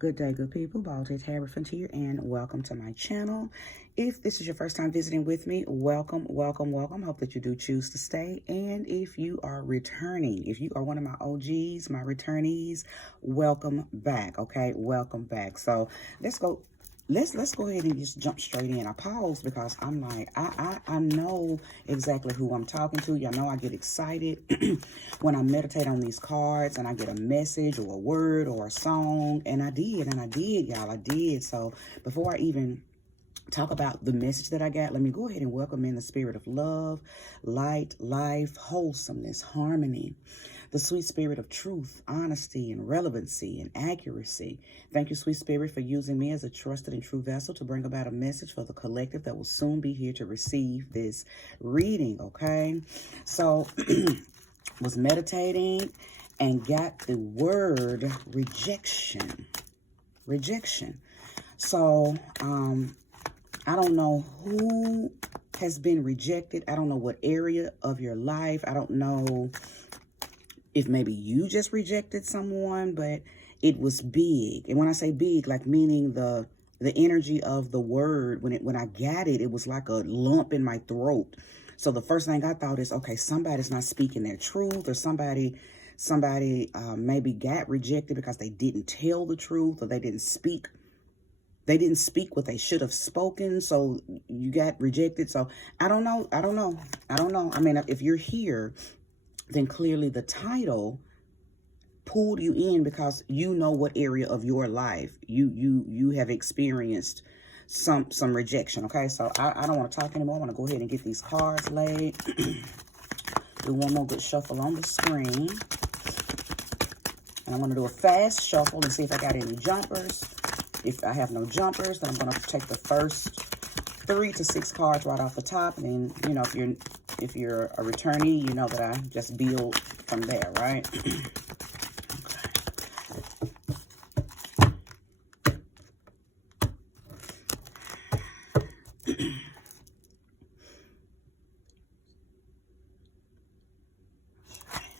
Good day, good people. Baltic Hierophant here, and welcome to my channel. If this is your first time visiting with me, welcome, welcome, welcome. Hope that you do choose to stay. And if you are returning, if you are one of my OGs, my returnees, welcome back. Okay, welcome back. So let's go. Let's go ahead and just jump straight in. I paused because I'm like, I know exactly who I'm talking to. Y'all know I get excited when I meditate on these cards and I get a message or a word or a song. And I did, y'all. I did. So before I even talk about the message that I got, let me go ahead and welcome in the spirit of love, light, life, wholesomeness, harmony, the sweet spirit of truth, honesty, and relevancy and accuracy. Thank you, sweet spirit, for using me as a trusted and true vessel to bring about a message for the collective that will soon be here to receive this reading, okay? So, was meditating and got the word rejection. Rejection. So, I don't know who has been rejected. I don't know what area of your life. I don't know if maybe you just rejected someone, but it was big. And when I say big, like meaning the energy of the word, when I got it, it was like a lump in my throat. So the first thing I thought is, okay, somebody's not speaking their truth, or somebody maybe got rejected because they didn't tell the truth, or they didn't speak what they should have spoken, so you got rejected. So I don't know. I mean, if you're here, then clearly the title pulled you in because you know what area of your life you have experienced some rejection. Okay, so I don't want to talk anymore. I want to go ahead and get these cards laid. Do one more good shuffle on the screen. And I'm going to do a fast shuffle and see if I got any jumpers. If I have no jumpers, then I'm going to take the first 3 to 6 cards right off the top. And then, you know, if you're a returnee, you know that I just build from there, right?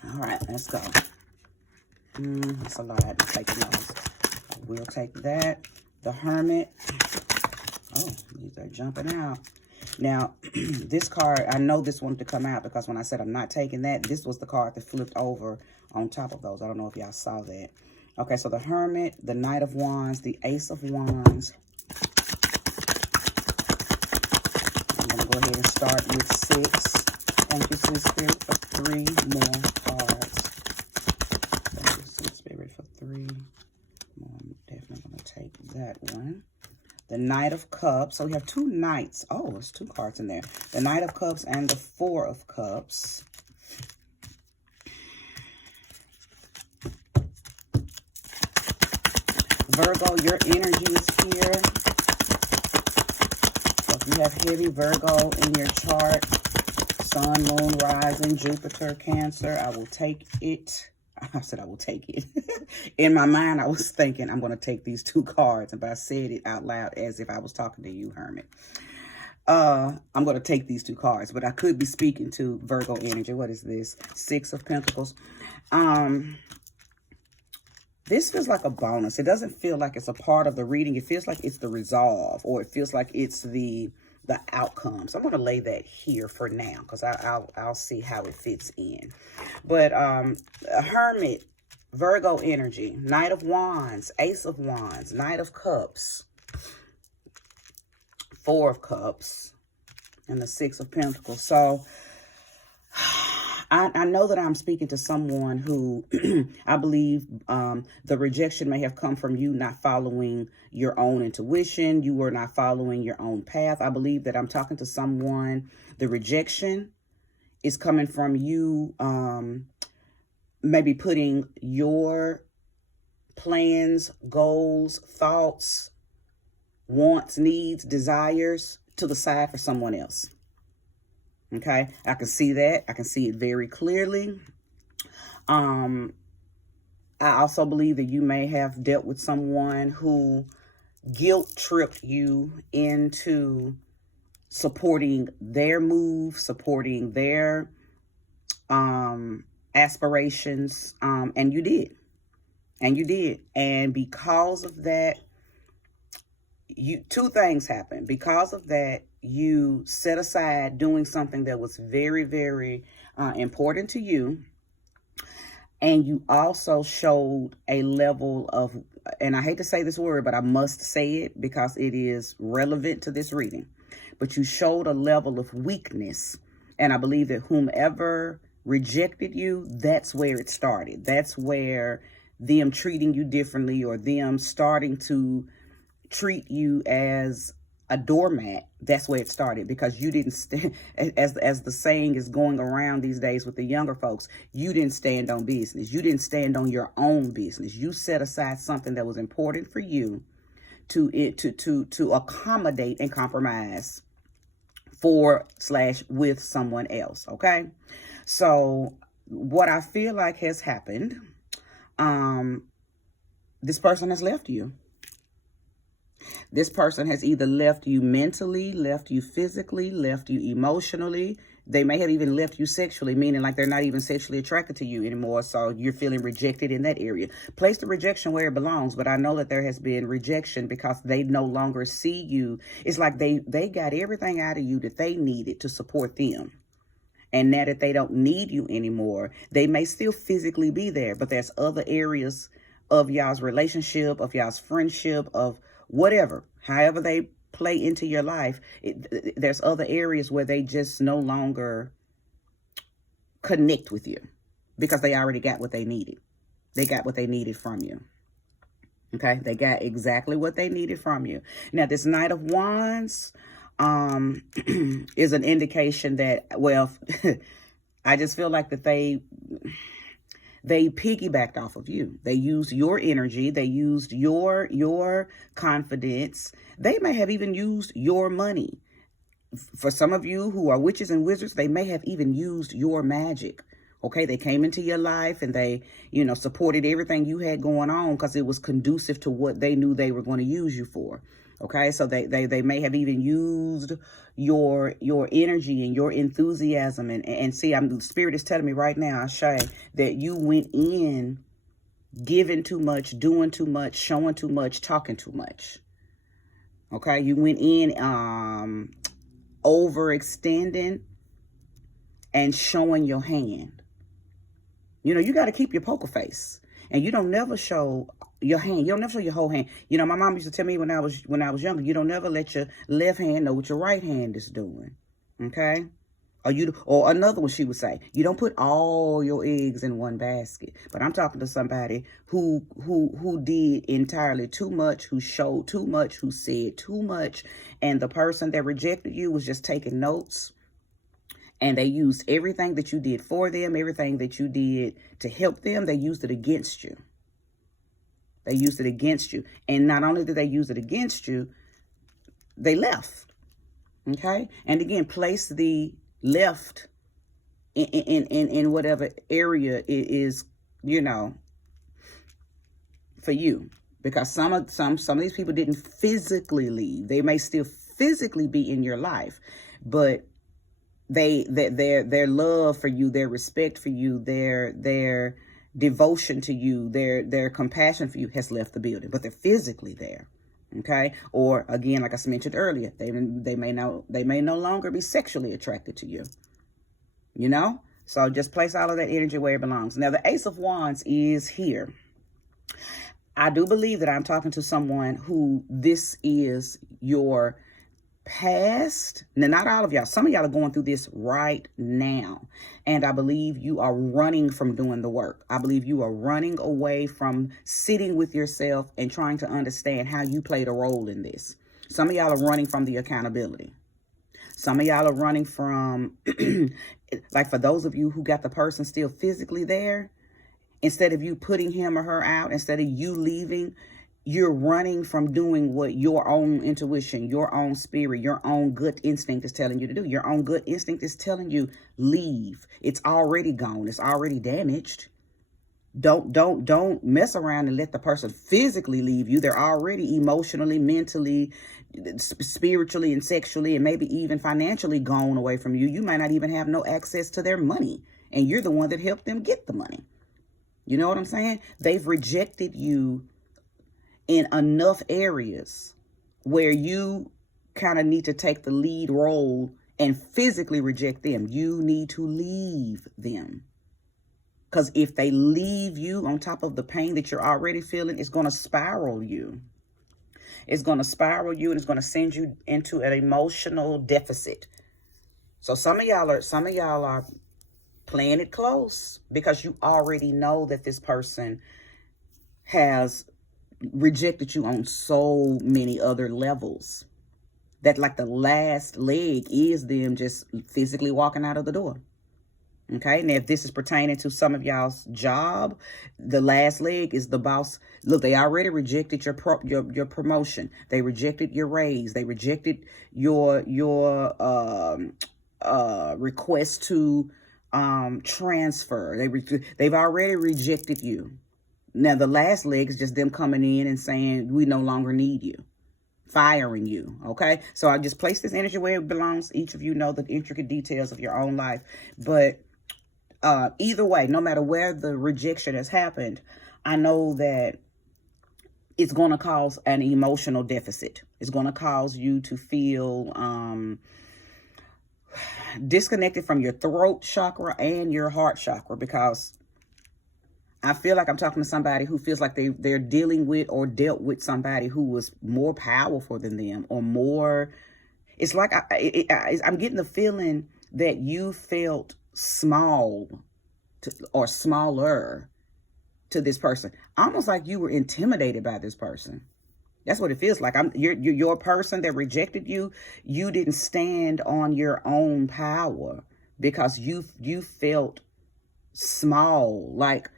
All right, let's go. That's a lot. I had to take those. We'll take that. The Hermit. Oh, these are jumping out. Now, this card, I know this wanted to come out because when I said I'm not taking that, this was the card that flipped over on top of those. I don't know if y'all saw that. Okay, so the Hermit, the Knight of Wands, the Ace of Wands. I'm going to go ahead and start with 6. Thank you, sweet spirit, for 3 more cards. Thank you, sweet spirit, for 3 more. I'm definitely going to take that one. The Knight of Cups. So we have 2 Knights. Oh, there's 2 cards in there. The Knight of Cups and the 4 of Cups. Virgo, your energy is here. So if you have heavy Virgo in your chart, Sun, Moon, Rising, Jupiter, Cancer, I will take it. I said I will take it. In my mind, I was thinking I'm going to take these 2 cards, but I said it out loud as if I was talking to you, Hermit. I'm going to take these 2 cards, but I could be speaking to Virgo energy. What is this? 6 of Pentacles. This feels like a bonus. It doesn't feel like it's a part of the reading. It feels like it's the resolve, or it feels like it's the outcome. So I'm going to lay that here for now because I'll see how it fits in. But a Hermit, Virgo energy, Knight of Wands, Ace of Wands, Knight of Cups, 4 of Cups, and the 6 of Pentacles. So I know that I'm speaking to someone who I believe the rejection may have come from you not following your own intuition. You were not following your own path. I believe that I'm talking to someone. The rejection is coming from you maybe putting your plans, goals, thoughts, wants, needs, desires to the side for someone else. Okay, I can see that. I can see it very clearly. I also believe that you may have dealt with someone who guilt tripped you into supporting their move, supporting their aspirations, and you did. And you did. And because of that, two things happened. Because of that, you set aside doing something that was very, very important to you. And you also showed a level of, and I hate to say this word, but I must say it because it is relevant to this reading. But you showed a level of weakness. And I believe that whomever rejected you, that's where it started. That's where them treating you differently, or them starting to treat you as a doormat, that's where it started, because you didn't as the saying is going around these days with the younger folks, you didn't stand on business. You didn't stand on your own business. You set aside something that was important for you to accommodate and compromise for/with someone else. Okay, so what I feel like has happened, this person has left you. This person has either left you mentally, left you physically, left you emotionally. They may have even left you sexually, meaning like they're not even sexually attracted to you anymore. So you're feeling rejected in that area. Place the rejection where it belongs. But I know that there has been rejection because they no longer see you. It's like they got everything out of you that they needed to support them. And now that they don't need you anymore, they may still physically be there, but there's other areas of y'all's relationship, of y'all's friendship, of whatever, however they play into your life, there's other areas where they just no longer connect with you because they already got what they needed. They got what they needed from you. Okay, they got exactly what they needed from you. Now, this Knight of Wands is an indication that, well, I just feel like that they piggybacked off of you. They used your energy. They used your confidence. They may have even used your money. For some of you who are witches and wizards, they may have even used your magic. Okay, they came into your life and they, supported everything you had going on because it was conducive to what they knew they were going to use you for. Okay, so they may have even used your energy and your enthusiasm. And see, the Spirit is telling me right now, Shay, that you went in giving too much, doing too much, showing too much, talking too much. Okay, you went in overextending and showing your hand. You got to keep your poker face, and you don't never show your hand. You don't never show your whole hand. My mom used to tell me when I was younger, you don't never let your left hand know what your right hand is doing. Okay? Or another one she would say, you don't put all your eggs in one basket. But I'm talking to somebody who did entirely too much, who showed too much, who said too much, and the person that rejected you was just taking notes. And they used everything that you did for them, everything that you did to help them, they used it against you. They used it against you. And not only did they use it against you, they left. Okay? And again, place the left in whatever area it is, for you. Because some of these people didn't physically leave. They may still physically be in your life, but their love for you, their respect for you, their devotion to you, their compassion for you has left the building, but they're physically there. Okay. Or again, like I mentioned earlier, they may no longer be sexually attracted to you. So just place all of that energy where it belongs. Now, the Ace of Wands is here. I do believe that I'm talking to someone who this is your past. Now, not all of y'all. Some of y'all are going through this right now. And I believe you are running from doing the work. I believe you are running away from sitting with yourself and trying to understand how you played a role in this. Some of y'all are running from the accountability. Some of y'all are running from, like for those of you who got the person still physically there, instead of you putting him or her out, instead of you leaving, you're running from doing what your own intuition, your own spirit, your own gut instinct is telling you to do. Your own gut instinct is telling you, leave. It's already gone. It's already damaged. Don't mess around and let the person physically leave you. They're already emotionally, mentally, spiritually, and sexually, and maybe even financially gone away from you. You might not even have no access to their money, and you're the one that helped them get the money. You know what I'm saying? They've rejected you in enough areas where you kind of need to take the lead role and physically reject them. You need to leave them. Because if they leave you on top of the pain that you're already feeling, it's going to spiral you. It's going to spiral you, and it's going to send you into an emotional deficit. So some of y'all are playing it close because you already know that this person has rejected you on so many other levels that like the last leg is them just physically walking out of the door. Okay, now if this is pertaining to some of y'all's job, the last leg is the boss. Look, they already rejected your promotion. They rejected your raise. They rejected your request to transfer. They've already rejected you. Now the last leg is just them coming in and saying we no longer need you, firing you. Okay, so I just place this energy where it belongs. Each of you know the intricate details of your own life, but either way, no matter where the rejection has happened, I know that it's going to cause an emotional deficit. It's going to cause you to feel disconnected from your throat chakra and your heart chakra, because I feel like I'm talking to somebody who feels like they're dealing with or dealt with somebody who was more powerful than them or more. It's like I'm getting the feeling that you felt small or smaller to this person, almost like you were intimidated by this person. That's what it feels like. Your person that rejected you. You didn't stand on your own power because you felt small, like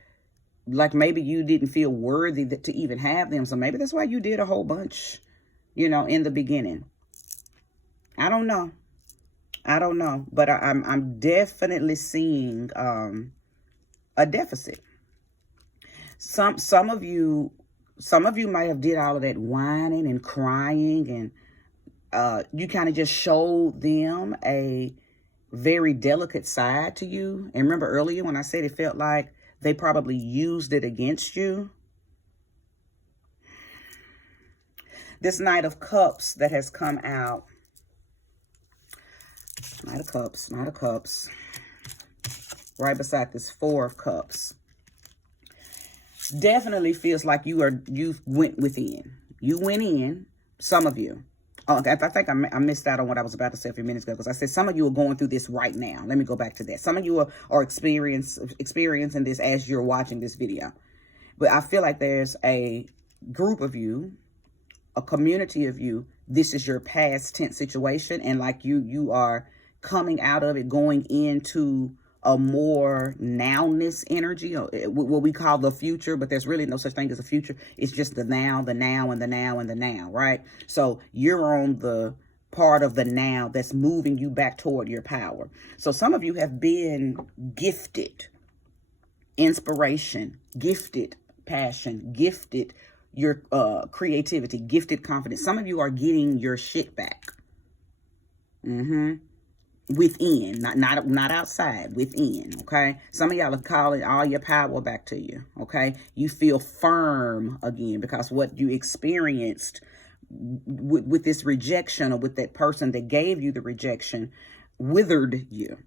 maybe you didn't feel worthy to even have them. So maybe that's why you did a whole bunch, in the beginning. I don't know, but I'm definitely seeing a deficit. Some of you might have did all of that whining and crying, and you kind of just showed them a very delicate side to you. And remember earlier when I said it felt like they probably used it against you? This Knight of Cups that has come out. Knight of Cups. Right beside this Four of Cups. Definitely feels like you went within. You went in, some of you. Oh, I think I missed out on what I was about to say a few minutes ago, because I said some of you are going through this right now. Let me go back to that. Some of you are experiencing this as you're watching this video. But I feel like there's a group of you, a community of you. This is your past tense situation, and like you are coming out of it, going into a more nowness energy, what we call the future, but there's really no such thing as a future. It's just the now, and the now, right? So you're on the part of the now that's moving you back toward your power. So some of you have been gifted inspiration, gifted passion, gifted your creativity, gifted confidence. Some of you are getting your shit back. Within, not outside, within. Okay, some of y'all are calling all your power back to you. Okay, you feel firm again because what you experienced with this rejection, or with that person that gave you the rejection, withered you.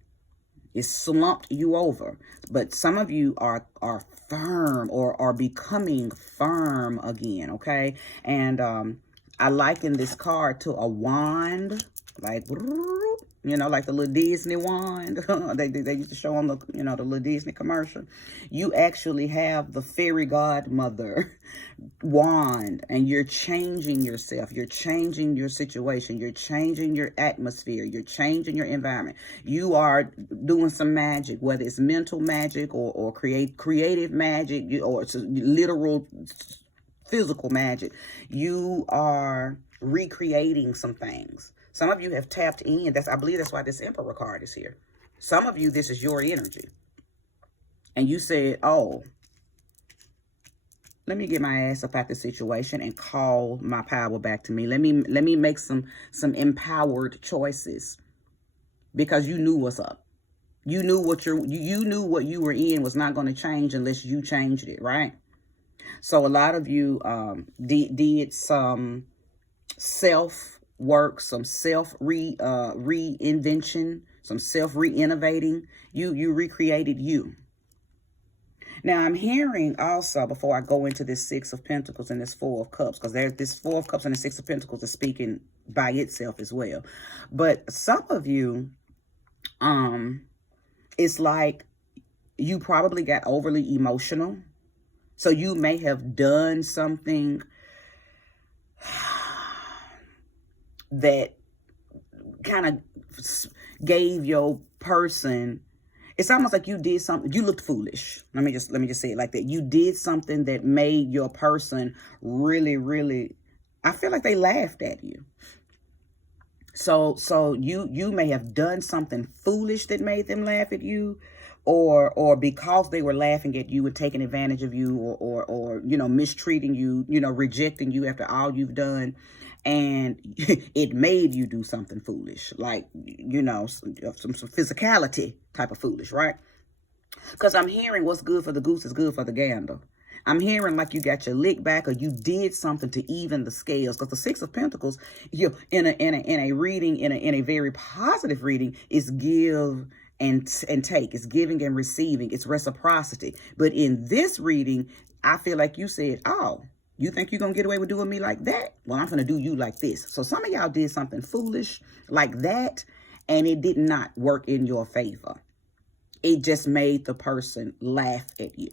It slumped you over. But some of you are firm, or are becoming firm again. Okay, and I liken this card to a wand, like, like the little Disney wand they used to show on the, the little Disney commercial. You actually have the fairy godmother wand, and you're changing yourself. You're changing your situation. You're changing your atmosphere. You're changing your environment. You are doing some magic, whether it's mental magic or creative magic, or it's literal physical magic. You are recreating some things. Some of you have tapped in. I believe that's why this Emperor card is here. Some of you, this is your energy. And you said, oh, let me get my ass up out the situation and call my power back to me. Let me make some empowered choices, because you knew what's up. You knew you knew what you were in was not going to change unless you changed it, right? So a lot of you did some self work, some self reinvention, some self re-innovating. You recreated you. Now I'm hearing also, before I go into this Six of Pentacles and this Four of Cups, because there's this Four of Cups and the Six of Pentacles is speaking by itself as well. But some of you, it's like you probably got overly emotional. So you may have done something that kind of gave your person, it's almost like you did something, you looked foolish. Let me just say it like that. You did something that made your person really, really, I feel like they laughed at you. So you may have done something foolish that made them laugh at you, or because they were laughing at you and taking advantage of you, or you know, mistreating you, you know, rejecting you after all you've done, and it made you do something foolish, like, you know, some physicality type of foolish, right? Because I'm hearing what's good for the goose is good for the gander. I'm hearing like you got your lick back, or you did something to even the scales. Because the Six of Pentacles, you in a reading, in a very positive reading, is give and take. It's giving and receiving. It's reciprocity. But in this reading, I feel like you said, "Oh, you think you're gonna get away with doing me like that? Well, I'm gonna do you like this." So some of y'all did something foolish like that, and it did not work in your favor. It just made the person laugh at you.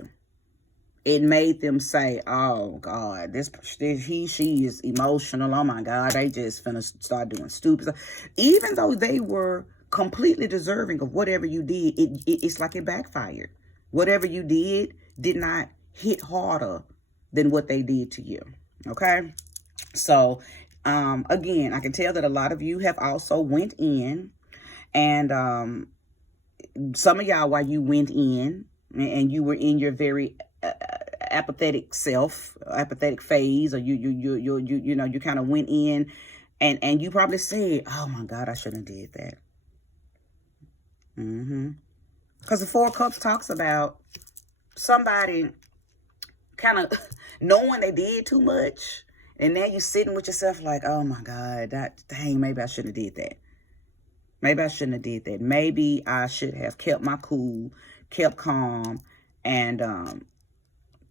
It made them say, "Oh God, she is emotional. Oh my God, they just finna start doing stupid stuff." Even though they were completely deserving of whatever you did, it's like it backfired. Whatever you did not hit harder than what they did to you. Okay, so again, I can tell that a lot of you have also went in, and some of y'all, while you went in and you were in your very apathetic phase, or you know, you kind of went in and you probably said, "Oh my God, I shouldn't have did that." Because the Four of Cups talks about somebody kind of knowing they did too much, and now you're sitting with yourself like, "Oh my God, dang, maybe I shouldn't have did that. Maybe I shouldn't have did that. Maybe I should have kept my cool, kept calm, and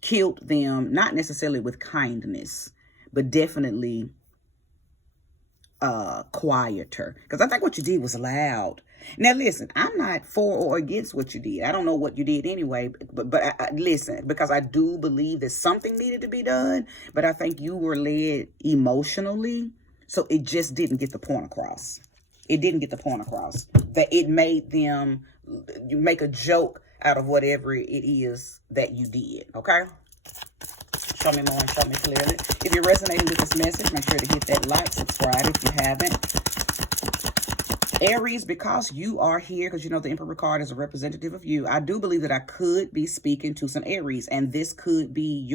killed them, not necessarily with kindness, but definitely quieter." Because I think what you did was loud. Now listen, I'm not for or against what you did. I don't know what you did anyway, but I listen, because I do believe that something needed to be done, but I think you were led emotionally, so it just didn't get the point across. It didn't get the point across that it made them make a joke out of whatever it is that you did. Okay? Show me more and show me clearly. If you're resonating with this message, make sure to hit that like, subscribe if you haven't. Aries, because you are here, because you know the Emperor card is a representative of you, I do believe that I could be speaking to some Aries, and this could be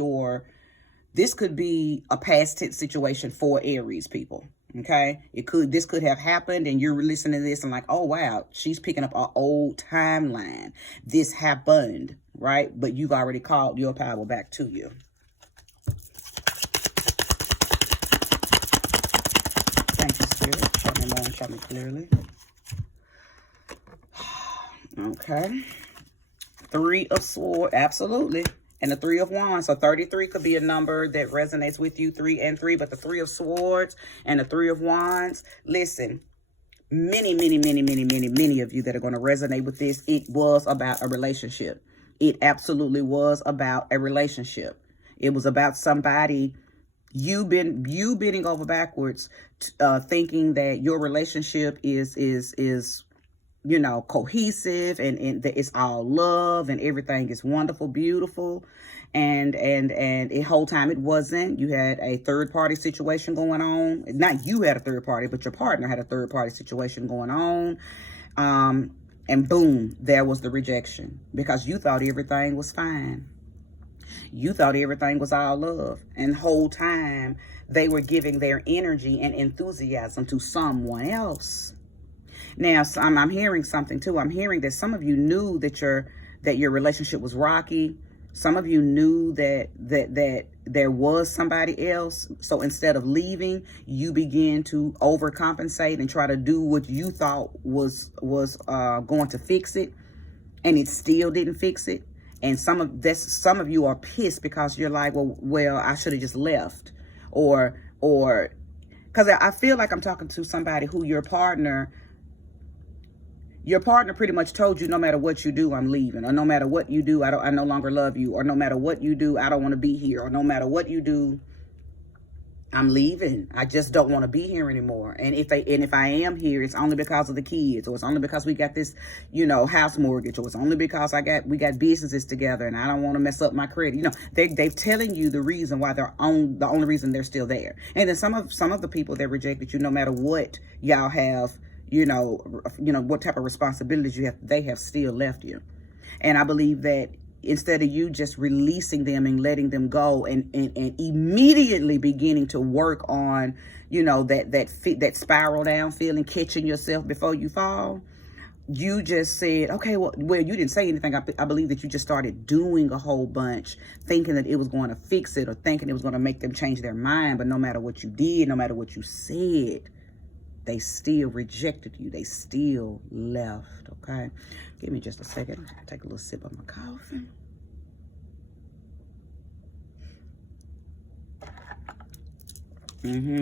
a past tense situation for Aries people. Okay, this could have happened, and you're listening to this and like, "Oh wow, she's picking up an old timeline. This happened," right? But you've already called your power back to you. Thank you, Spirit. Show me more and show me clearly. Okay. Three of Swords, absolutely. And the Three of Wands. So 33 could be a number that resonates with you, 3 and 3. But the Three of Swords and the Three of Wands. Listen, many of you that are going to resonate with this, it was about a relationship. It absolutely was about a relationship. It was about somebody, you bending over backwards, thinking that your relationship is you know, cohesive, and that it's all love and everything is wonderful, beautiful, and the whole time it wasn't. You had a third party situation going on. Not you had a third party, but your partner had a third party situation going on. And boom, there was the rejection, because you thought everything was fine. You thought everything was all love, and the whole time they were giving their energy and enthusiasm to someone else. Now, so I'm hearing something too. I'm hearing that some of you knew that your relationship was rocky. Some of you knew that there was somebody else. So instead of leaving, you began to overcompensate and try to do what you thought was going to fix it, and it still didn't fix it. And some of you are pissed because you're like, well, I should have just left, or because I feel like I'm talking to somebody who your partner pretty much told you, no matter what you do, I'm leaving, or no matter what you do, I no longer love you, or no matter what you do, I don't want to be here, or no matter what you do, I'm leaving. I just don't want to be here anymore. And if I am here, it's only because of the kids, or it's only because we got this, house mortgage, or it's only because we got businesses together, and I don't want to mess up my credit. They're telling you the reason why the only reason they're still there. And then some of the people that rejected you, no matter what y'all have, what type of responsibilities you have, they have still left you. And I believe that instead of you just releasing them and letting them go and immediately beginning to work on, that spiral down feeling, catching yourself before you fall, you just said, okay, well, you didn't say anything. I believe that you just started doing a whole bunch, thinking that it was going to fix it, or thinking it was going to make them change their mind. But no matter what you did, no matter what you said, they still rejected you. They still left, okay? Give me just a second. Take a little sip of my coffee. Indeed.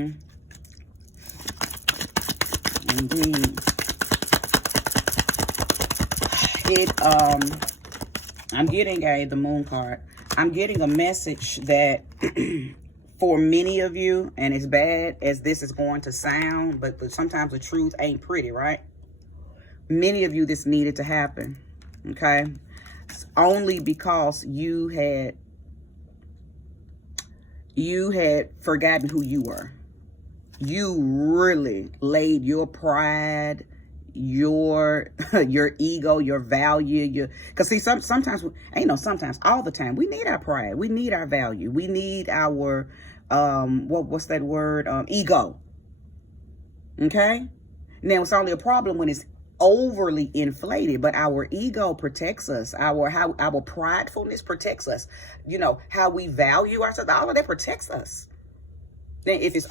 I'm getting the moon card. I'm getting a message that for many of you, and as bad as this is going to sound, but sometimes the truth ain't pretty, right? Many of you, this needed to happen, okay? It's only because you had forgotten who you were. You really laid your pride, your ego, your value, because see, sometimes all the time, we need our pride, we need our value, we need our what's that word, ego. Okay, now it's only a problem when it's overly inflated, but our ego protects us. Our pridefulness protects us. How we value ourselves, all of that protects us. Then if it's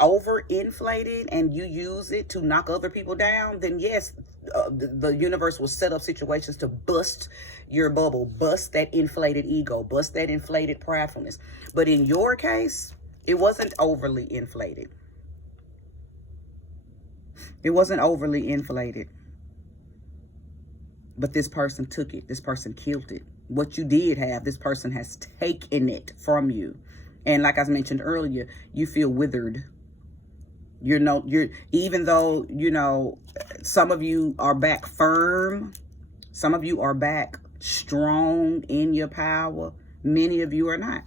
over inflated and you use it to knock other people down, then yes, the universe will set up situations to bust your bubble, bust that inflated ego, bust that inflated pridefulness. But in your case, it wasn't overly inflated. It wasn't overly inflated. But this person took it. This person killed it. What you did have, this person has taken it from you. And like I mentioned earlier, you feel withered. Even though, some of you are back firm. Some of you are back strong in your power. Many of you are not.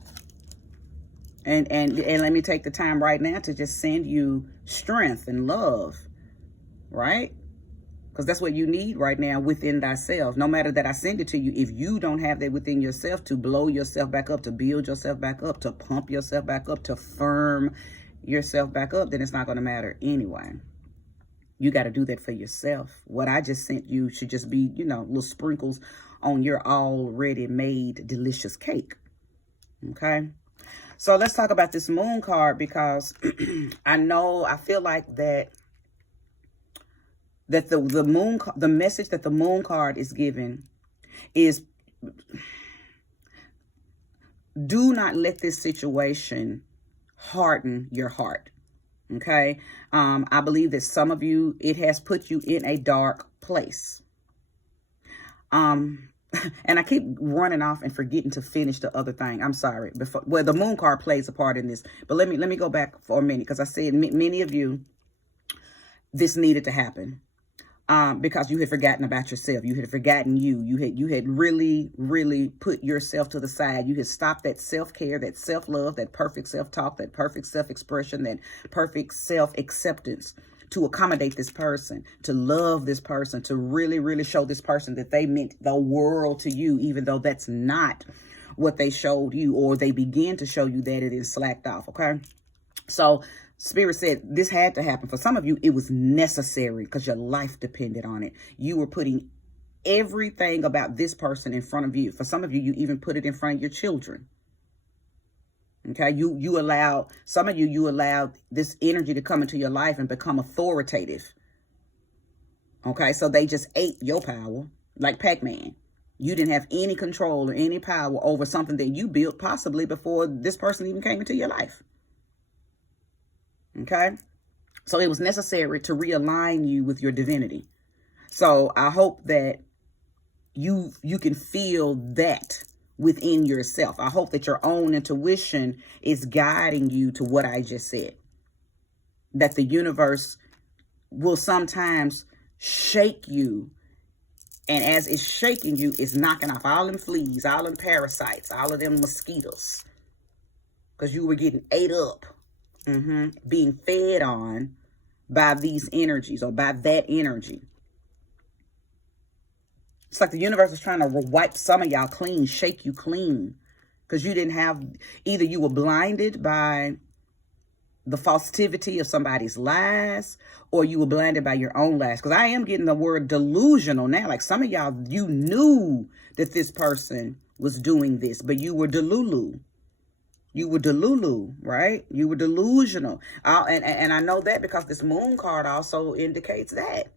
And let me take the time right now to just send you strength and love, right? Because that's what you need right now within thyself. No matter that I send it to you, if you don't have that within yourself to blow yourself back up, to build yourself back up, to pump yourself back up, to firm yourself back up, then it's not going to matter anyway. You got to do that for yourself. What I just sent you should just be, little sprinkles on your already made delicious cake. Okay? So let's talk about this moon card, because I feel like that the message that the moon card is giving is, do not let this situation harden your heart. Okay. I believe that some of you, it has put you in a dark place. And I keep running off and forgetting to finish the other thing. I'm sorry. The moon card plays a part in this, but let me go back for a minute, because I said many of you, this needed to happen. Because you had forgotten about yourself. You had forgotten you. You had really, really put yourself to the side. You had stopped that self-care, that self-love, that perfect self-talk, that perfect self-expression, that perfect self-acceptance to accommodate this person, to love this person, to really, really show this person that they meant the world to you, even though that's not what they showed you, or they begin to show you that it is slacked off, okay? So Spirit said this had to happen. For some of you, it was necessary because your life depended on it. You were putting everything about this person in front of you. For some of you, you even put it in front of your children. Okay, you allowed, some of you allowed this energy to come into your life and become authoritative. Okay, so they just ate your power like Pac-Man. You didn't have any control or any power over something that you built possibly before this person even came into your life. Okay, so it was necessary to realign you with your divinity. So I hope that you can feel that within yourself. I hope that your own intuition is guiding you to what I just said. That the universe will sometimes shake you, and as it's shaking you, it's knocking off all them fleas, all them parasites, all of them mosquitoes, because you were getting ate up, being fed on by these energies or by that energy. It's like the universe is trying to wipe some of y'all clean, shake you clean, because you didn't have, either you were blinded by the falsity of somebody's lies, or you were blinded by your own lies. Because I am getting the word delusional now. Like some of y'all, you knew that this person was doing this, but you were delulu. You were delulu, right? You were delusional. And I know that because this moon card also indicates that.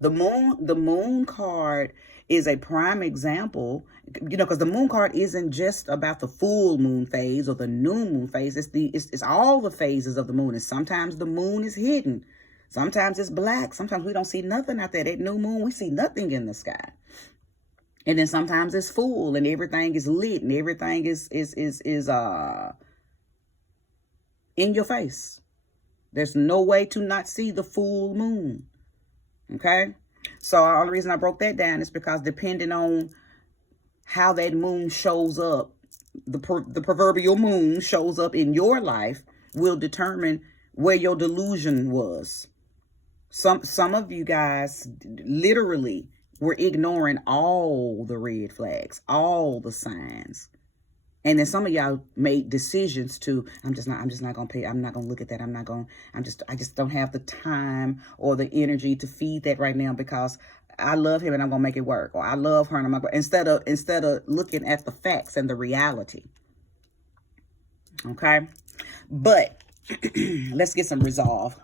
The moon card is a prime example, because the moon card isn't just about the full moon phase or the new moon phase. It's all the phases of the moon. And sometimes the moon is hidden. Sometimes it's black. Sometimes we don't see nothing out there. That new moon, we see nothing in the sky. And then sometimes it's full and everything is lit and everything is in your face. There's no way to not see the full moon. Okay, so the only reason I broke that down is because depending on how that moon shows up, the proverbial moon shows up in your life will determine where your delusion was. Some of you guys literally were ignoring all the red flags, all the signs. And then some of y'all made decisions to, I'm just not going to pay. I'm not going to look at that. I just don't have the time or the energy to feed that right now because I love him and I'm going to make it work. Or I love her and I'm going to, instead of looking at the facts and the reality. Okay. But let's get some resolve.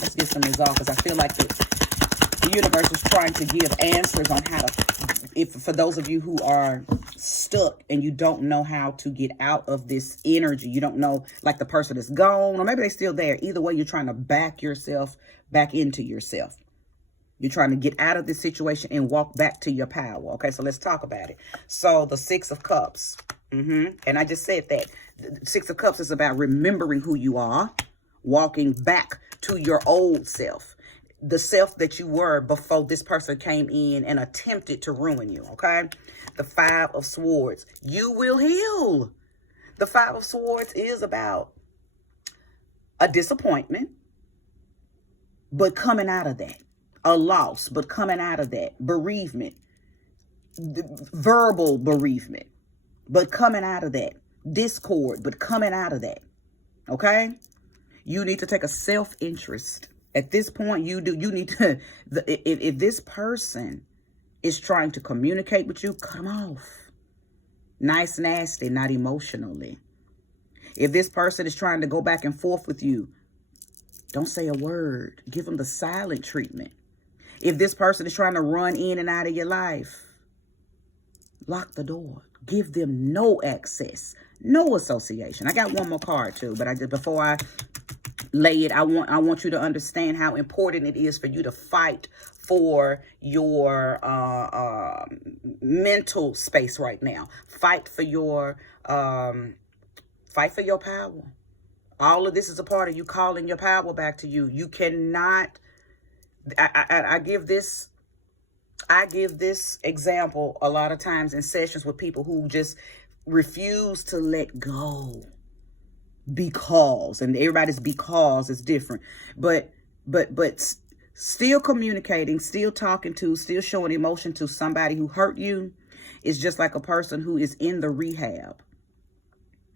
Let's get some resolve, because I feel like the universe is trying to give answers on how to, for those of you who are stuck and you don't know how to get out of this energy, you don't know, like the person is gone or maybe they're still there. Either way, you're trying to back yourself back into yourself. You're trying to get out of this situation and walk back to your power. Okay, so let's talk about it. So the Six of Cups. And I just said that. The Six of Cups is about remembering who you are, walking back to your old self. The self that you were before this person came in and attempted to ruin you, okay? The Five of Swords. You will heal. The Five of Swords is about a disappointment, but coming out of that. A loss, but coming out of that. Bereavement. Verbal bereavement, but coming out of that. Discord, but coming out of that, okay? You need to take a self-interest. At this point, you need to, if this person is trying to communicate with you, come off. Nice, nasty, not emotionally. If this person is trying to go back and forth with you, don't say a word. Give them the silent treatment. If this person is trying to run in and out of your life, lock the door. Give them no access, no association. I got one more card too, but before I lay it, I want you to understand how important it is for you to fight for your mental space right now. Fight for your power. All of this is a part of you calling your power back to you. You cannot. I give this example a lot of times in sessions with people who just refuse to let go. Because, and everybody's because is different, but still communicating, still talking to, still showing emotion to somebody who hurt you is just like a person who is in the rehab.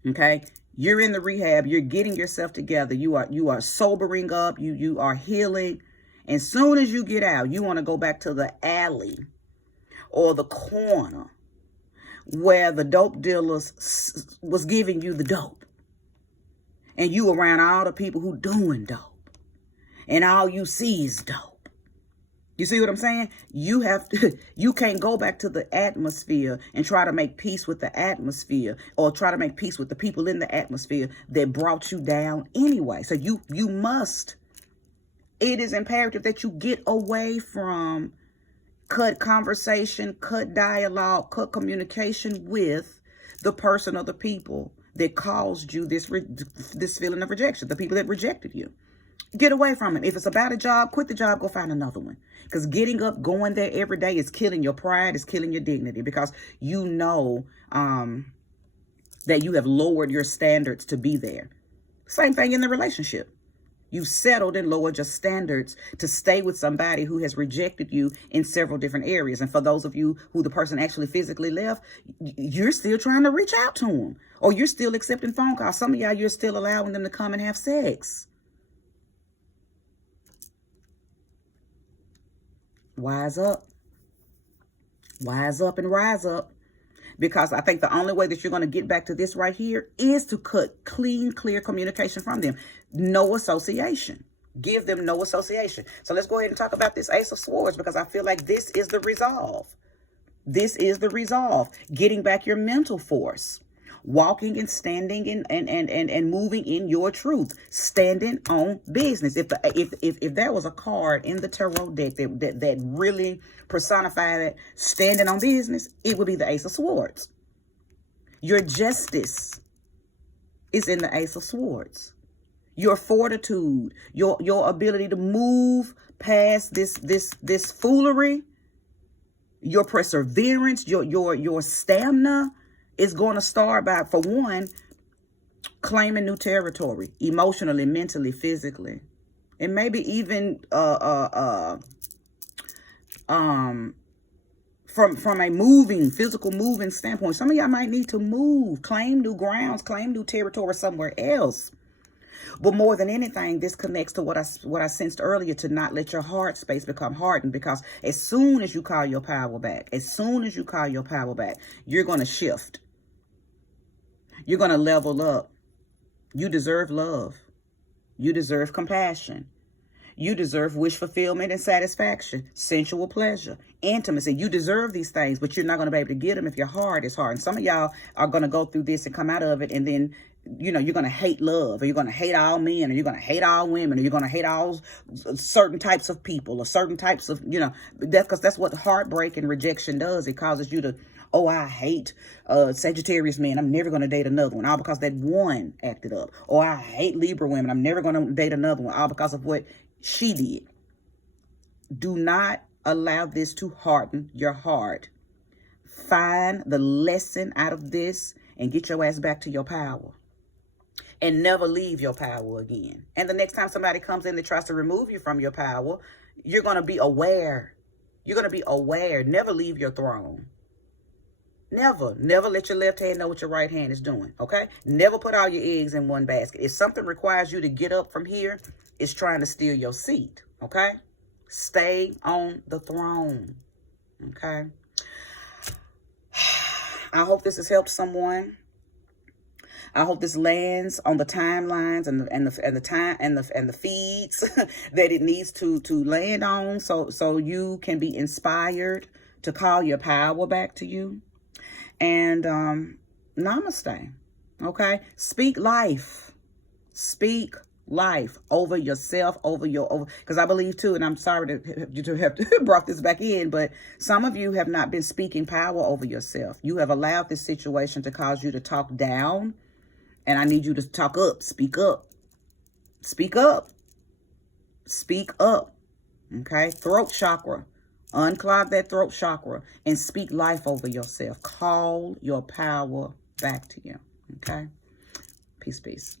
Okay, You're in the rehab. You're getting yourself together. You are sobering up. You are healing. And soon as you get out, you want to go back to the alley or the corner where the dope dealers was giving you the dope. And you around all the people who doing dope. And all you see is dope. You see what I'm saying? You can't go back to the atmosphere and try to make peace with the atmosphere or try to make peace with the people in the atmosphere that brought you down anyway. So you must, it is imperative that you get away from cut conversation, cut dialogue, cut communication with the person or the people that caused you this feeling of rejection, the people that rejected you. Get away from it. If it's about a job, quit the job, go find another one. Because getting up, going there every day is killing your pride, is killing your dignity. Because you know that you have lowered your standards to be there. Same thing in the relationship. You've settled and lowered your standards to stay with somebody who has rejected you in several different areas. And for those of you who the person actually physically left, you're still trying to reach out to them. Or you're still accepting phone calls. Some of y'all, you're still allowing them to come and have sex. Wise up. Wise up and rise up. Because I think the only way that you're going to get back to this right here is to cut clean, clear communication from them. No association. Give them no association. So let's go ahead and talk about this Ace of Swords, because I feel like this is the resolve. This is the resolve. Getting back your mental force. Walking and standing and moving in your truth. Standing on business. If there was a card in the tarot deck that really personified that standing on business, it would be the Ace of Swords. Your justice is in the Ace of Swords. Your fortitude, your ability to move past this foolery, your perseverance, your stamina is going to start by, for one, claiming new territory, emotionally, mentally, physically, and maybe even from a physical moving standpoint. Some of y'all might need to move, claim new grounds, claim new territory somewhere else. But more than anything, this connects to what I sensed earlier, to not let your heart space become hardened. Because as soon as you call your power back, you're going to shift. You're going to level up. You deserve love. You deserve compassion. You deserve wish fulfillment and satisfaction, sensual pleasure, intimacy. You deserve these things, but you're not going to be able to get them if your heart is hard. And some of y'all are going to go through this and come out of it, and then, you're going to hate love, or you're going to hate all men, or you're going to hate all women, or you're going to hate all certain types of people, or certain types of, because that's what heartbreak and rejection does. It causes you to, oh, I hate Sagittarius men, I'm never going to date another one, all because that one acted up. Or I hate Libra women, I'm never going to date another one, all because of what she did. Do not allow this to harden your heart. Find the lesson out of this and get your ass back to your power. And never leave your power again. And the next time somebody comes in that tries to remove you from your power, you're going to be aware. You're going to be aware. Never leave your throne. Never let your left hand know what your right hand is doing, okay? Never put all your eggs in one basket. If something requires you to get up from here, it's trying to steal your seat, okay? Stay on the throne, okay? I hope this has helped someone. I hope this lands on the timelines and the feeds that it needs to land on, so you can be inspired to call your power back to you. And namaste. Okay? Speak life. Speak life over yourself, because I believe too, and I'm sorry to have brought this back in, but some of you have not been speaking power over yourself. You have allowed this situation to cause you to talk down. And I need you to talk up, speak up, speak up, speak up, okay? Throat chakra, unclog that throat chakra and speak life over yourself. Call your power back to you, okay? Peace, peace.